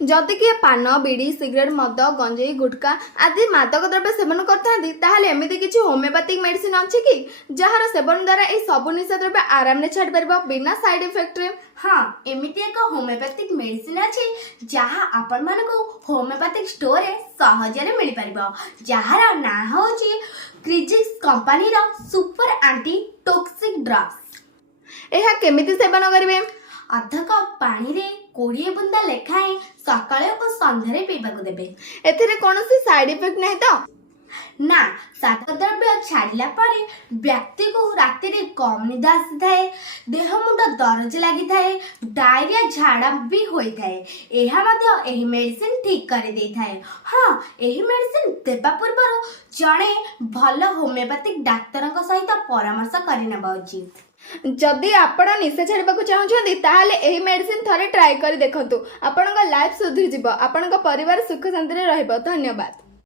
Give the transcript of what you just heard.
जदि किए पान बीड़ी सिगरेट मद गंजेई गुटखा आदि मादक द्रव्य सेवन करते एमती किसी होमियोपैथिक मेडिसिन अच्छी कि जार सेवन द्वारा यह सब निशा द्रव्य आराम से छाड़ पार बिना साइड इफेक्ट रे। हाँ एमती एक होमियोपैथिक मेडिसिन अच्छी जहाँ आपण मानकु होमियोपैथिक स्टोर रे सहजरे मिल पारिबो जार ना होची क्रिजिक्स कंपनी रो सुपर एंटी टॉक्सिक ड्रग्स। यह केमिति सेवन करेंगे? अध कप पानी रे 20 बुंदा लेखाएं सकाळे और संध्यारे पीबाकू देबे। एथिरे कौनसी साइड इफेक्ट नहीं तो? ना सात द्रव्य छाड़िला परे व्यक्ति को राति रे कम निद आसी थाए, देह मुंड दरज लगी थाए, डायरिया झाड़ा भी होई थाए। एहा मध्य एही मेडिसिन ठीक कर दे थाए। हाँ एही मेडिसिन देबा पूर्व जणे भल होमियोपैथिक डाक्टर सहित परामर्श करनेबा उचित। जदि आपण निशा छाड़ाक चाहते ताहले एही मेडिसिन थरे ट्राई कर देखंतु। आपनका लाइफ सुधरी जिवो, आपनका परिवार सुख शांति रे रहइबो। धन्यवाद।